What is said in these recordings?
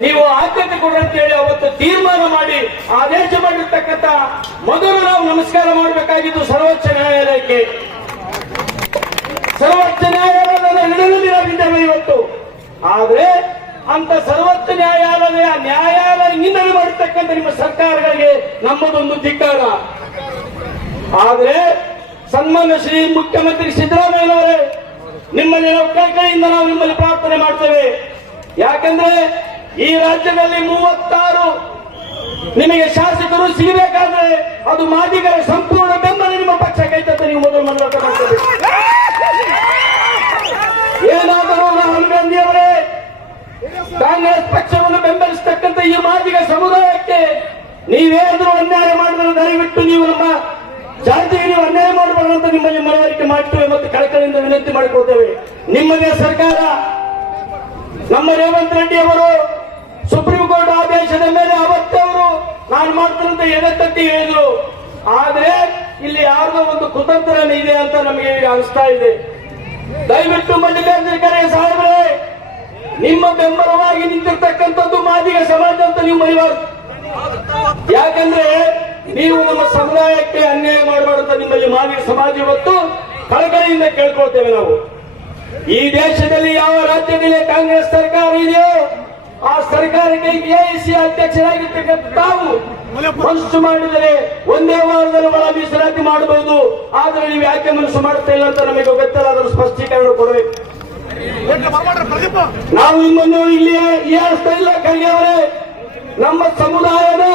ನೀವು ಆದ್ಯತೆ ಹೇಳಿ ಅವತ್ತು ತೀರ್ಮಾನ ಮಾಡಿ ಆದೇಶ ಮಾಡಿರ್ತಕ್ಕಂಥ ಮೊದಲು ನಾವು ನಮಸ್ಕಾರ ಮಾಡಬೇಕಾಗಿದ್ದು ಸರ್ವೋಚ್ಚ ನ್ಯಾಯಾಲಯಕ್ಕೆ. ಸರ್ವೋಚ್ಚ ನ್ಯಾಯಾಲಯದ ಇವತ್ತು. ಆದ್ರೆ ಅಂತ ಸರ್ವೋಚ್ಚ ನ್ಯಾಯಾಲಯ ನ್ಯಾಯಾಲಯ ನಿಂದನೆ ನಿಮ್ಮ ಸರ್ಕಾರಗಳಿಗೆ ನಮ್ಮದೊಂದು ಧಿಕ್ಕಾರ. ಆದ್ರೆ ಸನ್ಮಾನ್ಯ ಶ್ರೀ ಮುಖ್ಯಮಂತ್ರಿ ಸಿದ್ದರಾಮಯ್ಯನವರೇ ನಿಮ್ಮಲ್ಲಿ ನಾವು ಕೈಕೈಯಿಂದ ನಾವು ನಿಮ್ಮಲ್ಲಿ ಪ್ರಾರ್ಥನೆ ಮಾಡ್ತೇವೆ. ಯಾಕಂದ್ರೆ ಈ ರಾಜ್ಯದಲ್ಲಿ ಮೂವತ್ತಾರು ನಿಮಗೆ ಶಾಸಕರು ಸಿಗಬೇಕಾದ್ರೆ ಅದು ಮಾದಿಗರ ಸಂಪೂರ್ಣ ಬೆಂಬಲ ನಿಮ್ಮ ಪಕ್ಷ ಕೈತಂತ ನೀವು ಮೊದಲು ಏನಾದರೂ ರಾಹುಲ್ ಗಾಂಧಿ ಅವರೇ, ಕಾಂಗ್ರೆಸ್ ಪಕ್ಷವನ್ನು ಬೆಂಬಲಿಸತಕ್ಕಂಥ ಈ ಮಾದಿಗ ಸಮುದಾಯಕ್ಕೆ ನೀವೇನಾದರೂ ಅನ್ಯಾಯ ಮಾಡಿದ್ರೆ ದಯವಿಟ್ಟು ನೀವು ನಮ್ಮ ಜಾತಿಗೆ ನೀವು ಅನ್ಯಾಯ ಮಾಡಬಾರ್ದು ನಿಮ್ಮಲ್ಲಿ ಮನವರಿಕೆ ಮಾಡ್ತೇವೆ ಮತ್ತು ಕಳಕಳಿಯಿಂದ ವಿನಂತಿ ಮಾಡಿಕೊಳ್ತೇವೆ. ನಿಮ್ಮದೇ ಸರ್ಕಾರ, ನಮ್ಮ ರೇವಂತ್ ರೆಡ್ಡಿ ಅವರು ಸುಪ್ರೀಂ ಕೋರ್ಟ್ ಆದೇಶದ ಮೇಲೆ ಅವತ್ತವರು ನಾನು ನಾನು ಎದೆ ಎದೆತಟ್ಟಿ ಹೇಳಿದ್ರು. ಆದ್ರೆ ಇಲ್ಲಿ ಯಾರ್ದೋ ಒಂದು ಕುತಂತ್ರನ ಇದೆ ಅಂತ ನಮಗೆ ಅನಿಸ್ತಾ ಇದೆ. ದಯವಿಟ್ಟು ಮಲ್ಲಿಕಾರ್ಜುನ ಸಾಹೇಬ್ರೆ, ನಿಮ್ಮ ಬೆಂಬಲವಾಗಿ ನಿಂತಿರ್ತಕ್ಕಂಥದ್ದು ಮಾದಿಗ ಸಮಾಜ ಅಂತ ನೀವು ಮರಿಬಾರ್ದು. ಯಾಕಂದ್ರೆ ನೀವು ನಮ್ಮ ಸಮುದಾಯಕ್ಕೆ ಅನ್ಯಾಯ ಮಾಡಬಾರ್ದು ಅಂತ ನಿಮ್ಮಲ್ಲಿ ಮಾದಿಗ ಸಮಾಜ ಇವತ್ತು ಕಳಕಳಿಯಿಂದ ಕೇಳ್ಕೊಳ್ತೇವೆ ನಾವು. ಈ ದೇಶದಲ್ಲಿ ಯಾವ ರಾಜ್ಯದಲ್ಲಿ ಕಾಂಗ್ರೆಸ್ ಸರ್ಕಾರ ಇದೆಯೋ ಸರ್ಕಾರಕ್ಕೆ ಎಐಸಿ ಅಧ್ಯಕ್ಷರಾಗಿರ್ತಕ್ಕಂಥ ತಾವು ಮನಸ್ಸು ಮಾಡಿದರೆ ಒಂದೇ ವಾರದಲ್ಲಿ ಒಳ ಮೀಸಲಾತಿ ಮಾಡಬಹುದು. ಆದ್ರೆ ನೀವು ಯಾಕೆ ಮನಸ್ಸು ಮಾಡ್ತಾ ಇಲ್ಲ ಅಂತ ನಮಗೆ ಗೊತ್ತಿಲ್ಲ ಅದರ ಸ್ಪಷ್ಟೀಕರಣ ಕೊಡಬೇಕು ನಾವು ನಿಮ್ಮನ್ನು ಇಲ್ಲಿ ಏರಿಸ್ತಾ ಇಲ್ಲ ಖರ್ಗೆ ಅವರೇ. ನಮ್ಮ ಸಮುದಾಯದ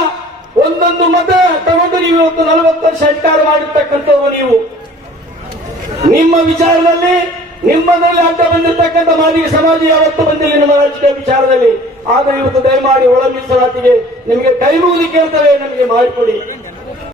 ಒಂದೊಂದು ಮತ ತಗೊಂಡು ನೀವು ಇವತ್ತು ನಲವತ್ತು ವರ್ಷ ಅಧಿಕಾರ ಮಾಡಿರ್ತಕ್ಕಂಥವ್ರು ನೀವು. ನಿಮ್ಮ ವಿಚಾರದಲ್ಲಿ ನಿಮ್ಮದಲ್ಲಿ ಅಡ್ಡ ಬಂದಿರತಕ್ಕಂಥ ಮಾದಿಗೆ ಸಮಾಜ ಯಾವತ್ತು ಬಂದಿಲ್ಲ ನಿಮ್ಮ ರಾಜಕೀಯ ವಿಚಾರದಲ್ಲಿ. ಆದ್ರೆ ಇವತ್ತು ದಯಮಾಡಿ ಒಳ ಮೀಸಲಾತಿಗೆ ನಿಮಗೆ ಕೈ ಮುಗಿದು ಅಂತಲೇ ನಮಗೆ ಮಾಡಿಕೊಡಿ.